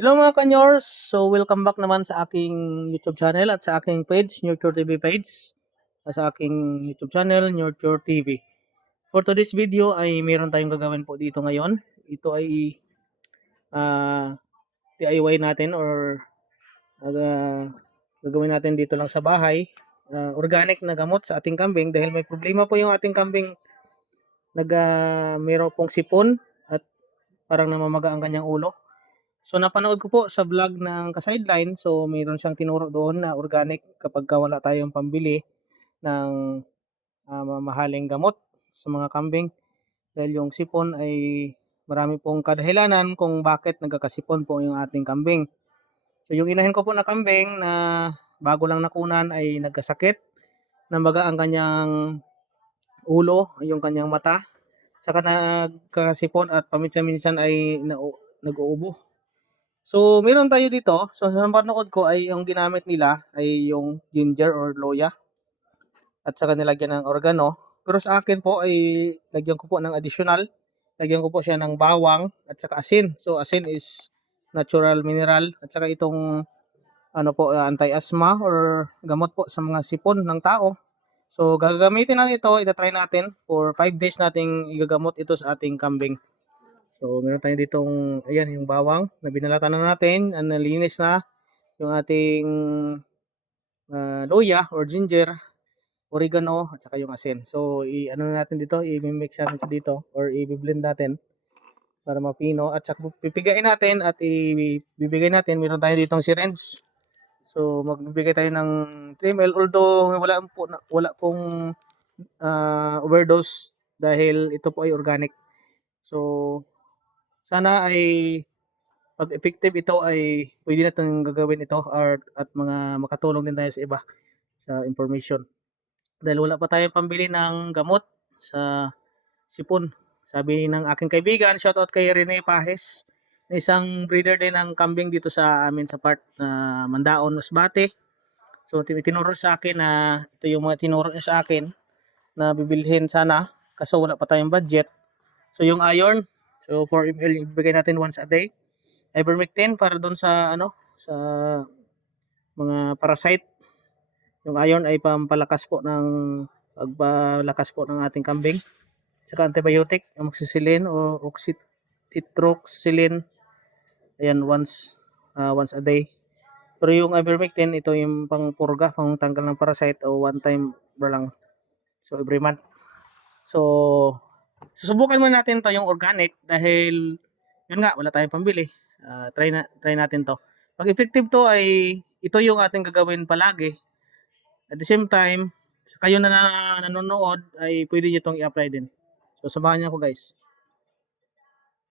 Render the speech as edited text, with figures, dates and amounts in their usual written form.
Hello mga kanyors! So welcome back naman sa aking YouTube channel at sa aking page, Nurture TV page. Sa aking YouTube channel, Nurture TV. For today's video ay meron tayong gagawin po dito ngayon. Ito ay ah, DIY natin or ah, gagawin natin dito lang sa bahay. Organic na gamot sa ating kambing dahil may problema po yung ating kambing. Meron pong sipon at parang namamaga ang kanyang ulo. So napanood ko po sa vlog ng ka-sideline, so mayroon siyang tinuro doon na organic kapag wala tayong pambili ng mamahaling gamot sa mga kambing. Dahil yung sipon ay marami pong kadahilanan kung bakit nagkakasipon po yung ating kambing. So yung inahin ko po na kambing na bago lang nakunan ay nagkasakit, nambaga ang kanyang ulo, yung kanyang mata, saka nagkakasipon at paminsan-minsan ay nag-uubo. So, meron tayo dito. So, sa panood ko ay yung ginamit nila ay yung ginger or loya at saka nilagyan ng oregano. Pero sa akin po ay lagyan ko po ng additional. Lagyan ko po siya ng bawang at saka asin. So, asin is natural mineral at saka itong anti-asthma or gamot po sa mga sipon ng tao. So, gagamitin natin ito. Ita-try natin for 5 days nating igagamot ito sa ating kambing. So, meron tayo ditong, ayan, yung bawang na binalatan na natin, nalinis na yung ating luya or ginger, oregano, at saka yung asin. So, i-ano na natin dito, i-mix natin siya dito or i-blend natin para mapino at saka pipigain natin at ibibigay natin. Meron tayo ditong syringe. So, magbibigay tayo ng 3 ml although wala pong overdose dahil ito po ay organic. So, sana ay pag effective ito ay pwede natin gagawin ito at mga makatulong din tayo sa iba sa information. Dahil wala pa tayong pambili ng gamot sa sipon. Sabi ng aking kaibigan, shoutout kay Rene Pahes, na isang breeder din ng kambing dito sa amin sa part na Mandaon, Masbate. So tinuro sa akin na ito yung mga tinuro niya sa akin na bibilhin sana kaso wala pa tayong budget. So yung iron, so 4 ml ibigay natin once a day. Ivermectin para doon sa sa mga parasite. Yung iron ay pampalakas po ng pagpalakas po ng ating kambing. Saka antibiotic, amoxicillin o oxytetroxycillin. Ayan once a day. Pero yung ivermectin, ito yung pangpurga, pang tanggal ng parasite o one time lang. So every month. So susubukan muna natin to yung organic dahil yun nga wala tayong pambili. Try natin to. Pag effective to ay ito yung ating gagawin palagi. At the same time, kayo na nanonood ay pwede niyo itong i-apply din. So samahan niyo ako guys.